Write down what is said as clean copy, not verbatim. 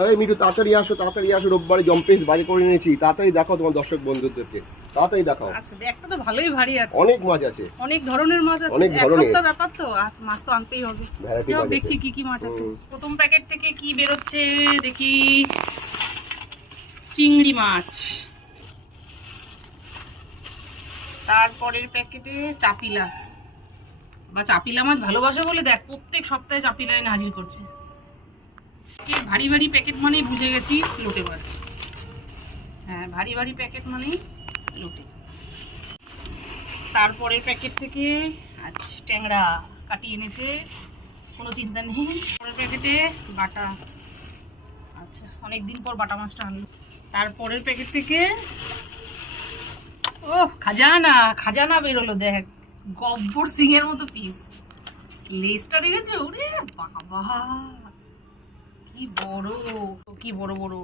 এই মিঠু তাড়াতাড়ি আসো রোববারে জম্পেস বাজে করে নিয়েছি, তাড়াতাড়ি দেখাও তোমার দর্শক বন্ধুদেরকে, তাড়াতাড়ি দেখাও। আচ্ছা ব্যাগটা তো ভালোই ভারী আছে, অনেক মাছ আছে, অনেক ধরনের মাছ আছে, অনেক এক ধরনের। সপ্তাহ ব্যাপার তো, আর মাছ তো আনতেই হবে। ভ্যারাইটি চল মাছ আছে। দেখছি কি কি মাছ আছে। প্রথম প্যাকেট থেকে কি বেরোচ্ছে দেখি। চিংড়ি মাছ। তারপরের প্যাকেটে চাপিলা, বা চাপিলা মাছ ভালোবাসে বলে দেখ প্রত্যেক সপ্তাহে চাপিলা এনে হাজির করছে। ভারী ভারী প্যাকেট মানেই বুঝে গেছি লোটে মাছ। হ্যাঁ ভারী ভারী প্যাকেট মানেই লোটে। তারপরের প্যাকেট থেকে আচ্ছা ট্যাংরা কাটিয়ে এনেছে, কোনো চিন্তা নেই। পরের প্যাকেটে বাটা, আচ্ছা অনেকদিন পর বাটা মাছটা আনলো। তারপরের প্যাকেট থেকে ও খাজানা, খাজানা বেরোলো দেখ, গব্বর সিং এর মতো পিস। লেজটা দেখেছো? ওরে বাবা কি বড়, কি বড় বড়।